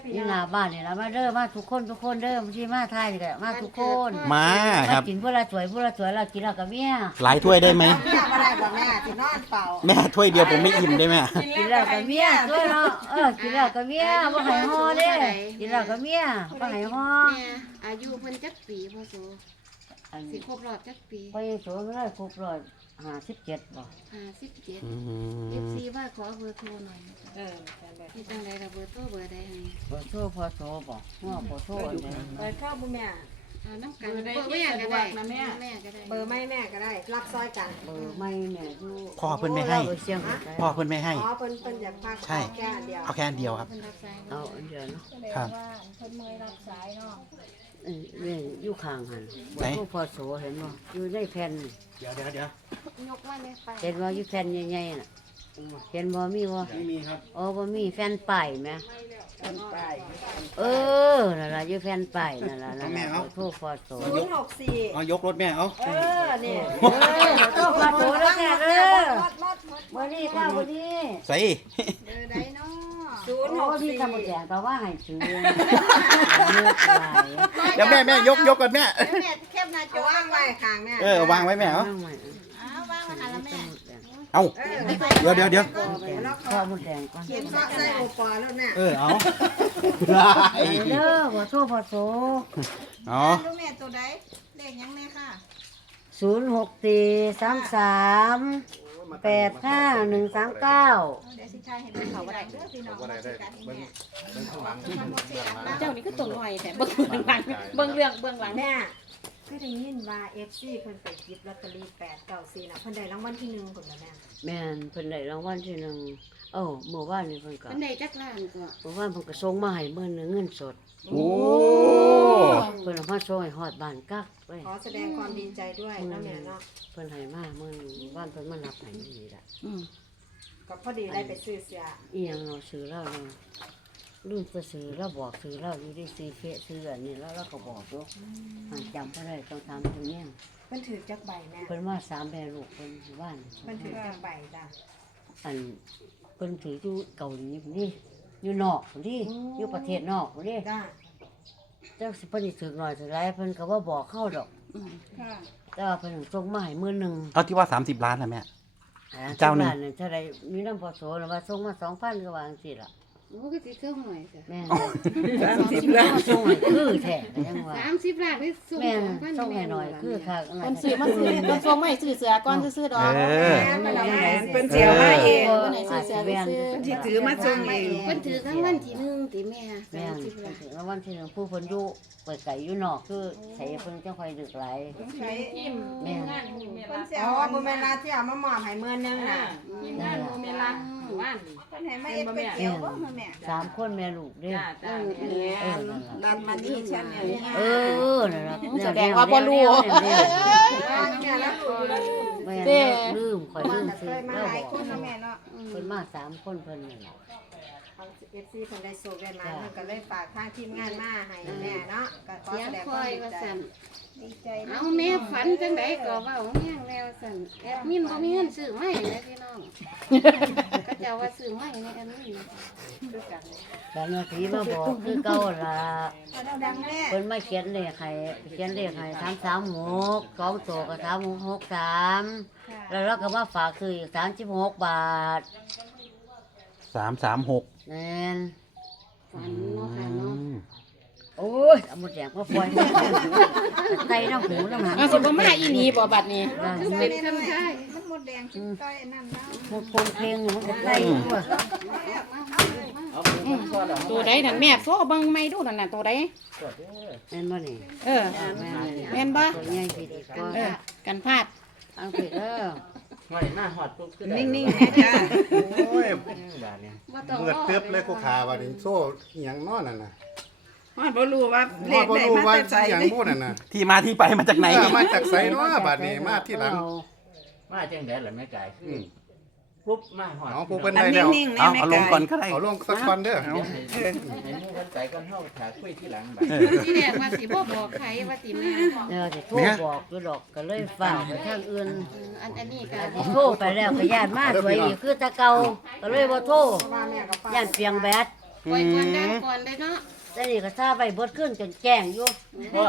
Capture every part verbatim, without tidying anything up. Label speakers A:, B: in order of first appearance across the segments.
A: นี่หน้าบ้านนี่ล่ะมาเด้อมาทุกคนทุกคนเด้อบ่สิมาทายนี่ก็มาทุกคน
B: มาครับ
A: กินผู้ละถ้วยผู้ละถ้วยเรากินแล้วก็เมีย
B: หลายถ้วยได้ไหม
C: แม่บ่ได้บ่แม่สินอนเฝ้า
B: แม่ถ้วยเดียวผมไม่อิ่มได้ไหม
A: กินแล้วก็เมียด้วยเนาะเออกินแล้วก็เมียบ่ให้ฮอเด้กินแล้วก็เมียบ่ให้ฮอ
D: แม่อายุเพิ่นจักปีพ่อโส
A: อัน
D: สิครบรอบจักปี
A: ไปโสมเลยครบร้อยห้าสิบเจ็ดบ่
D: ห้าสิบเจ็ด
B: อื
D: เอฟ
B: ม
D: ซีว่าขอเบอร์โทรหน่อย
C: เออ
D: ที่จังไดล่ะเบอร์โทรเบอร์ใดให้
A: บ่โทรพอโทรบ่หัวบ่โทรอันใด
C: เปิดเข้าบ่แม่
D: เอาน้ำกันเบอร์แม่ก็ได้แม่ก็ได้
C: เบอร์ไม่แม่ก็ได้รับซอยกัน
A: เบอร์ไม่แม่อยู่
B: พ่อเพิ่นไม่ให้
A: โอ้เราเสียงกันได้
B: พ่อเพิ่นไม่ให้
C: อ๋อเพิ่นเพิ่นอยากพัก
B: ใช่
C: แค่อันเดียว
B: เอาแค่อันเดียวครับ
D: เพิ่นรับสาย
A: เอาอันเดียวเนาะ
B: ครับ
E: เพิ่นเมยรับสายเนาะ
A: เอ้ยนี่อยู่ข้างหั่น
B: ไหน
A: บ่พอโสเห็นบ่อยู่ในแผ่นนี่
B: เดี๋ยวเดี๋ยวเดี๋ยวย
D: กมาเลยไป
A: เห็นบ่อยู่แผ่นใหญ่ๆน่ะเห็นบ่มีบ่
B: ไม่มีครับ
A: อ๋อบ่มีแผ่นป้ายแหมเออนั่นล่ะอยู่แผ่นป้ายนั่นล่ะนั่นล่ะโทรพอโส
C: ศูนย์หกสี่
B: เอายกรถแม่เอา
C: เออนี่
A: เออโทรพอโสแล้วแม่เด้อ
C: รถรถรถ
A: บ่นี้ค่ะบ่นี้
B: ใส่
D: เบอร์ใดเนาะ
C: ศูนย์ห
A: โอ้
C: ก
A: ที่
C: สี่
A: ทำหมดแดงก็ว่าให้ซื้อเลือกหลาย
B: เดี๋ยวแม่แม่ยกยกก่อนแม่
D: แม่แคบหน้าจ
C: จะ
D: อ
C: ว่างไว้ข้างแม่
B: เออวางไว้แม่เอา
A: ว่างไว้
D: อ้าววางไว้หันละแม่
B: เอา
C: เออ
B: เดี๋ยวเดี๋ยวเดี๋ยว
A: ข้าวหมดแดงก่อน
C: เขียนซอกใส่โอปอแล้วแม่
B: เออเอา
A: ไปเด้อบ่โทรพอโส
B: อ๋อ
D: ลูกแม่ตัวใดเลขยังแม่ค่ะ
A: ศูนย์หกสี่สามสามแปดห้าหนึ่งสามเก้า
D: เดี๋ยวสิชายเห็นเป็นเขาบ่ได้เด้อพี่น้องบ่ได้เด้อแม่
E: เจ้านี่ก็ตรงหน่อยแต่เบิ่งเบื้องหลังเบิ่งเรื่องเบื้องหลัง
C: แม่ก็ได้ยินว่า เอฟ ซี เพิ่นไปหยิบลอตเตอรี่แปดเก้าสี่น่ะเพิ่นได้รางวัลที่หนึ่งพุ่นน่ะแม่
A: แม่นเพิ่นได้รางวัลที่หนึ่งเอ้าเมื่อวานนี่เพิ่นก็
D: มันได้จักล้านก็
A: เมื่อวานเพิ่นก็ส่งมาให้เบิ่นเงินสด
B: โอ้
A: เพิ่นเอามาส่งให้ฮอดบ้านกักไว้
C: ขอแสดงความดีใจด้วยนะแม่เนาะ
A: เพิ่นให้มาเมื่อวานเพิ่นมารับให้นี่ล่ะ
E: อืม
C: ก็พอดีได้ไปซื้อเสีย
A: อีหยังเราซื้อเหล้าเนาะลืมไปซื้อเราบอกซื้อเหล้าอยู่ที่ซื้อเฟะซื้ออันนี้แล้วเราก็บอกอยู่มันจำบ่ได้ต้องถามเพิ่นแม่ง
C: เพิ่นถือจักใบแม่
A: เพิ่นมาสามแม่ลูกเพิ่นอยู่บ้าน
C: เพิ่นถือจักใบจ้ะ
A: อันเพิ่นถืออยู่เกาหลีพุ่นนี่อยู่นอกพุ่นนี่อยู่ประเทศนอกพุ่นนี่
C: จ้ะ
A: เจ้าสิเพิ่นสิถือหน่อยถือหลายเพิ่นก็บ่บอกเข้าดอก
E: ค่ะ
A: แต่ว่าเพิ่นส่งมาให้มื้อหนึง
B: เอาที่ว่าสามสิบล้านนะแม่ เจ้าหนึ่ง
A: เท่าใดมีน้ำพอโสแล้วว่าส่งมาสองพันก็ว่าจังซี่ล่ะ
D: โอ้ก็สิเครื่องหน่อยจ้ะ
A: แม่นสิบล้านส่งให้คือแท้ก็ยังว่า
D: สามสิบล้านนี่ส่ง
A: แม่น
D: สองพัน
A: ส่งให้หน่อยคือคัก
E: เพิ่นซื้อมาซื้อเพิ่นส่งมาให้ซื้อเสือก่อนซื้อๆดอก
B: เออ
C: เพิ่นเสียวมาเอง
E: เพิ่นให้ซื้อเสื้อไปซื้อ
C: สิถือมาส่งเอง
D: เพิ่นถือทั้งวันที่หนึ่งที่แม่
A: แม่
D: สาม
A: น
D: สิบล้าน
A: ถึงวันที่หนึ่งผู้เพิ่นอยู่ไกลๆอยู่นอกคือใส่เพิ่นจังค่อยดึกหลาย
C: ใช้
A: แม่น
C: อ๋อบ่แม่นลาที่เอามามอบให้มื้อนึงน่ะ
A: นั่นล่ะ
E: เวลาว่าน
C: เพิ่นให้มาเอ็ดเป็นเกี่ยวบ่แม่
A: สามคนแม่ลูกเด้อ
E: จ้า
A: เออนั่นล่ะ
C: ดันมานี่ฉันเนี่ย
A: เออนั่นล่ะ
E: แสดงว่าบ่รู้
A: แนวๆ
C: แม่แล้วอยู่แล้ว
A: แม่น
E: เด้
A: ลืมข่อยลืมซื้อ
C: มา
A: แล้ว
C: หลาย
A: บ
C: ค
A: อก
C: นนะแม่เนาะ
A: เพิ่นมาสามคนเพิ่นนั่นล่ะ
C: เอฟซีเพิ่นได้โซได้มาเพิ่นก็เลยฝากทางทีมงานมาให้แม่เนาะก็ขอ
D: เสีย
C: แส
D: ง
C: ดง
D: ค
C: ควา
D: อ
C: ม
D: ย
C: ดี
D: ว่า
C: ใจ
D: สั่น
C: ดีใจ
D: เอาแม่ฝันจังไดก็เว้าแห้งแล้วสั่นแอดมินบ่มีเงินซื้อไม้เลยพี่น้องก็เจ้าว่าซื้อไม้ในแอดมินคือกัน
A: แต่นาทีมาบอกคือเก่าล่ะ
C: ดังแม่
A: เพิ่นมาเขียนเลขให้เขียนเลขให้สามสามหกสองโตก็สามหกหกสามแล้วเราก็มาฝากคืออีกสามสิบหกบาท
B: สามสามหก
A: แม่น
D: ฝันเนาะค่ะเนาะ
A: โอ้ยเอาหมดแดงมาปล่อยไก่น้ำหูน้ำหาง
E: เอาสิบ่มาอีหลีบ่บัดนี้
D: คือเป็นคำท้าย
C: มันหมดแดงคิดต้อยนั่นแล้ว
A: หมดโคนเพลงมันก็ไก่ตัว
E: ตัวใดนั่นแม่โซ่เบิ่งไม่ดูนั่นน่ะตัวใด
A: แม่นบ่นี่
E: เออ
A: แม่น
E: แม่นบ่
A: ตัวใหญ่ผิดอีกก็
E: เออกันพลาด
A: อังกฤษเด้อ
C: นิ่งๆแม่จ้า
F: โอ้ย
D: บ่ต้อง
F: เมื่อตึ๊บเลยกูขาว่าดิโซ่อหยังนอนนั่นน่ะ
C: ฮอดบ่รู้ว่าเล
F: พ่อ
C: ข
F: บ่
C: ได้
F: รู้
C: มา
F: ว่า
C: แต่ไส
F: อหยังบ่นั่นน่ะ
B: ที่มาที่ไปมาจากไหน
F: เออมาจากไสเนาะบัดนี้มาที่หลัง
G: มาจังได๋ล่ะแม่ไก่
F: อืม
G: ปุ๊บมาฮอด
F: เอาผู้เพิ่นได้แล้ว
B: เอาเอาลงก่อนก็ได้
F: เอาลงสักคนเด้อเอา
G: ให้หมู่เพิ่นไปก่อนเฮาถ้าคุยทีหลังบัด
B: เออ
D: ที่แรกว่าสิบ่บอกใครว่าสิมา
A: เออสิโทรบอกอยู่ดอกก็เลยฝากไปทางอื่น
D: เอออันอันนี้ก็
A: สิโทรไปแล้วก็ญาติมาสวยอีกคือแตะเก่าก็เลยบ่โทร
C: ว่าแม่ก็ฝาก
A: ญาติเปียงแบด
D: ปล่อยก่อนดังก่อนเลยเนาะ
A: แต่นี่ก็ซาไปเบิดขึ้นจนแจ้งอยู่
G: ว่า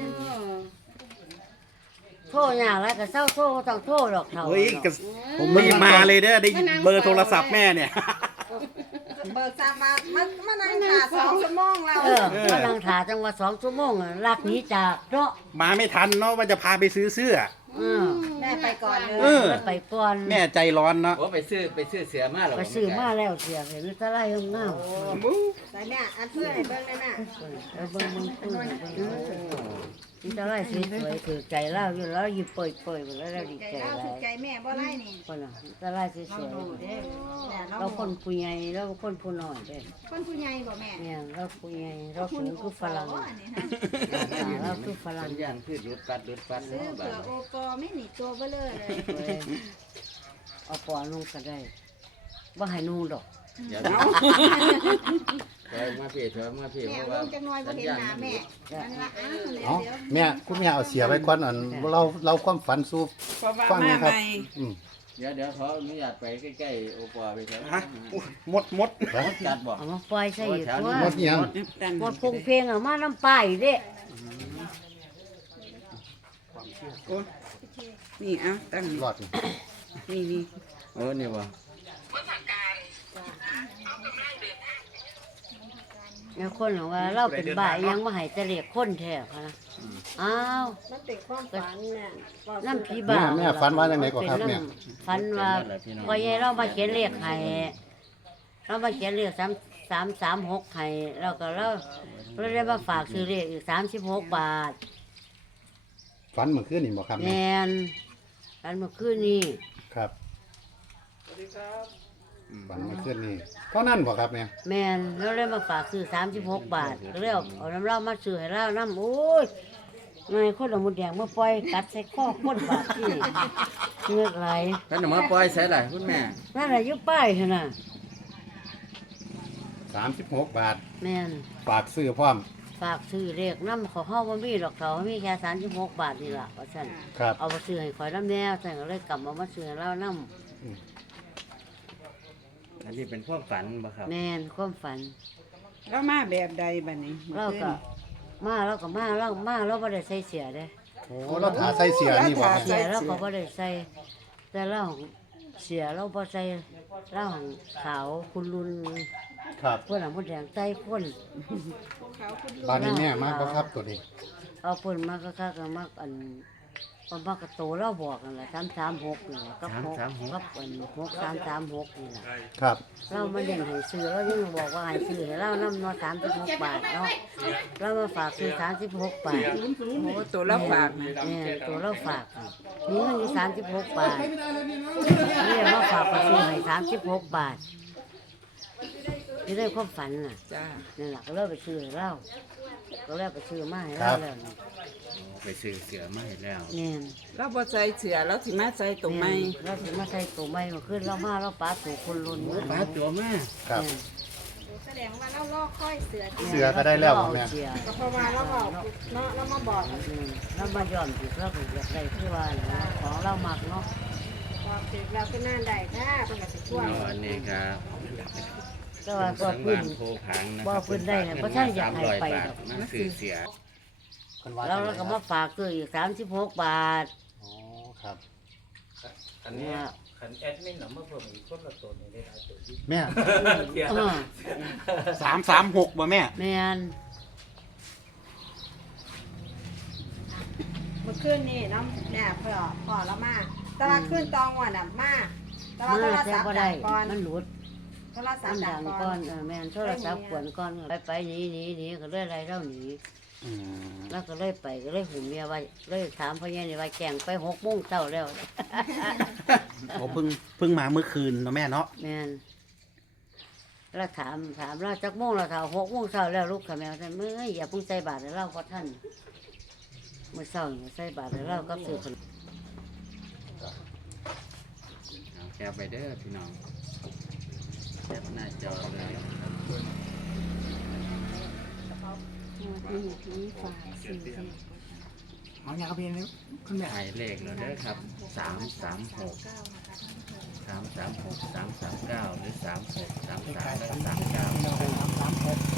A: โทรยากแล้วก็เศร้าโทรบ่ต้องโทรดอกเท่า
B: เฮ้ย
A: ดอก
B: ก็ผมรีบมาเลยเด้อได้เบอร์โทรศัพท์แม่เนี่ย
C: เบิกทราบมามามานั่งหาสองชั่วโมงแล้ว
A: เออมานั่งถ่าจังว่าสองชั่วโมงอะลักหนีจากเนาะ
B: มาไม่ทันเนาะว่าจะพาไปซื้อเสื้อ
A: อืม
C: แม่ไปก่อนเลย
B: เออ
A: ไปก่อน
B: แม่ใจร้อนเนาะ
G: โอ้ไปซื้อไปซื้อเสือมาเหรอ
A: ไปซื้อมาแล้วเสียเห็นตะไลงาม
C: ใส่แม่อันเพื่อนให้เบิ่งเลยแม่
A: ๆเออเบิ่งเบิ่งปื้นเบิ่งนี่ตะไลสวยๆถือใจเล่าอยู่แล้วยิ้มเปื่อยๆหมดแล้วเราดี
C: ใจ
A: ใจ
C: เล่า
A: ห
C: ถู
A: ลาก ย
C: ใจแม่บ่ไล่นี่
A: คนน่ะตะไลสวย
C: เด้แม่
A: ๆ
C: เรา
A: เราคนผู้ใหญ่เราคนผู้น้อยเด้
C: คนผู้ใหญ่บ่แม่
A: เนี่ยเราผู้ใหญ่เราสูงคือฝรั่ง
C: อันนี้ฮะ
A: เราคือฝรั่
G: สั
A: ง
G: ญญาณคือรุดปัดรุดปัด
C: ซื้อ
G: เนาะ
C: เผื่
G: บา
C: อ
G: ด
C: โอปอไม่หนีตัวเบลอเลย
A: เว้ยเอาปอนุ่งก็ได้ว่าให้นุ่งดอก
G: เดี๋ยวเดี๋ยวเดี๋ยวมาพี่เถอะมาพี่
C: แม่
G: เพราะ
C: ล
G: ว่าง
C: จังน้อยบ่
G: สัญ
C: เห็น
G: ญาณ
C: หน้า
G: มัน
C: แม่
G: รุด
C: มันละอ้าวเลย
F: เอ้า
C: เดี๋ยว
F: แม่คุณแม่เอาเสียไว้ก่อนอันเราเราความฝันสู่ฟังนะครับอืม
G: เดี๋ยวเดี๋ยวขออนุญาตไปใกล้ๆโอปอไปเถอะ
B: ฮะหมดหมด
G: มดกัดบ่
A: เอามาปล่อยใส่อีกตัว
F: หมดอีหยัง
A: หมดพงเพลงเอามาน้ำป้ายเด้
E: นี่เอาตั้ง
F: รอดนี่
E: นี่นี่
G: โอ้นี่บ่
A: แล้วคนบอกว่าเราเป็นบ้าอีหยังมาให้แต่เรียกคนแท้ค่ะนะอ้าว
C: มันเป็นความฝันเนี่ย
A: น้ำผีบ้า
F: แม่แม่ฝันว่าจังไดก็ครับแม่
A: ฝันว่าพอใหญ่เรามาเขียนเลขให้เรามาเขียนเลขสามสามสามหกให้เราก็เราเราได้มาฝากซื้อเลขอีกสามสิบหกบาท
F: ฝันเมื่อคืนนี่บ่ครับ
A: แม
F: แม่
A: นฝันเมื่อคืนนี้
F: ครับฝันเมื่อคืนนี่เท่านั้นบ่ครับแม่
A: แมนเราเลยมาฝากซื้อสามสิบหกบาทก็เลยเอาเอาน้ำเหล้ามาซื้อให้เราน้ำโอ้ยนายคนละมุดแดงมาปล่อยกัดใส่ข้อคนบาทที่เงือกไหล
G: ท่านเอามาปล่อยใส่ล่ะคุณแม่
A: นั่นแหละอยุป้ายหั่นน่ะ
F: สามสิบหกบาท
A: แมน
F: ฝากซื้อพร้อม
A: ฝากซื้อเลขน้ำขอห้องว่ามีดอกเขามีแค่สามสิบหกบาทนี่ล่ะว่าสั่น
F: ครับ
A: เอามาซื้อให้ข่อยน้ำแนวสั่นก็เลยกลับมามาซื้อให้เราน้
G: อันนี้เป็นความฝันบ่ครับ
A: ำแมนความฝัน
E: แล้วมาแบบใดบัดนี้
A: เราก็มาเราก็มาเรามาเราไม่ได้ใส่เสียเด้
F: โอ้เราถาใส่เสียนี่บ่แม่
A: เสียเราก็ไม่ได้ใส่แต่เราเสียเราพอใส่เราขาวคุณลุน
F: ครับ
A: เพื่อนหลังมดแดงใจคน
F: บ้านนี้แม่มากบ่ครับตัวนี้
A: เอาเพิ่นมากก็คักก็มากอันเอามากกระโตเราบอกกันแหละสามสามหกนี่แหละกับหกกับอันหกสามสามหกนี่แหละ
F: ครับ
A: เรามาเลี้ยงให้ซื้อเรายังบอกว่าให้ซื้อให้เราน้ำเนอสามสิบหกบาทเนาะเรามาฝากซื้อสามสิบหกบาท
E: โอ้ตัวละฝากนะ
A: เนี่ยตัวเราฝากน่ะมีเงินอยู่สามสิบหกบาทนี่มาฝากก็ซื้อให้สามสิบหกบาทนี่ได้ความฝันน่ะ
E: จ้า
A: นั่นแหละก็เลิกไปซื้อให้เราก็เลิกไปซื้อมาให้เราแล้วนี่
G: ไปซื้อเสือมาให้แล้ว
A: เนี่ย
E: เราบ่ใส่เสื้อเราสิมาใส่ตรงไม้
A: เราถึงมาใส่ตัวไม้มาขึ้นเรามาเราปลาถูกคนลุน
G: ปลาตัวมา
F: ครับ
C: แสดงว่าเราลอกค่อยเสือ
F: เสือก็ได้แล้วบ่แม่
A: เสือ
C: ก็เพราะว่าเราบอกเนาะเรามาบอก
A: อืมเรามาย้อนผิดเราก็อยากได้คือว่าน่ะของเรามักเนาะ
C: บอกถึงเราก็น่าได้ถ้าเป็นกับสิช่วย
G: เนาะอันนี้ครับ
A: แต่ว่าก็
G: สัง
A: พื้
G: วาน นโพพังนะค
A: บ่
G: รับ
A: พื้นได้เนี่ยบ่ทันอยากให้ไป
G: บา
A: ด
G: ท
A: อก
G: มาซื้อเสือ
A: แล้วเราก็มาฝากซื้ออีกสามสิบหกบาท
F: อ๋อครับ
G: อันนี้คันแอดมินน่ะมาเพิ่มอีกคนละตัวนี่ได้หลายตัวที่
F: แม่
A: เออ
B: สามสามหกบ่แม่
A: แม่น
C: เมื่อคืนนี่น้องเนี่ยพ่อพ่อเรามาแต่ว่าคืนตองวันน่ะมาแต่ว่าโทร
A: มาแต่
C: ศัพท์
A: บ่
C: ดั
A: ได้
C: งก่อน
A: มันหลุด
C: โทรศัพ
A: มัน
C: ท์ดั
A: ดั
C: ง
A: ง
C: ก่
A: ก่
C: อ
A: อน นเออแม่นโทรศัพท์กวนก่อนไปไปหนีหนีหนีก็เลยอะไรเราหนี
B: อืม
A: แล้วก็เลยไปก็เลยหุ่มเมียไว้เลยถามพ่อใหญ่นี่ว่าแกงไปหกโมงเช้าแล้ว
B: โอ้เพิ่งเพิ่งมาเมื่อคืนเนาะแม่เนาะ
A: แม่นแล้วถามถามเราจักโมงเราถามหกโมงเช้าแล้วลูกค่ะแม่ท่านเมื่อยอย่าเพิ่งใส่บาตรให้เราก็ท่านเมื่อเช้านี่ใส่บาตรให้เราก็ซื้อขนม
G: เอาแคปไปเด้อพี่น้องแคปหน้าจอเลย
D: นี่ผีฝากซื้อ
B: เอาอย่างครับพี่คุณแม่
G: ถ่ายเลขแล้วเด้อครับสามสามหกสามสามหกสามสามเก้าหรือสามหกสามสามแล้วก็สามเก้า
B: สามสามหก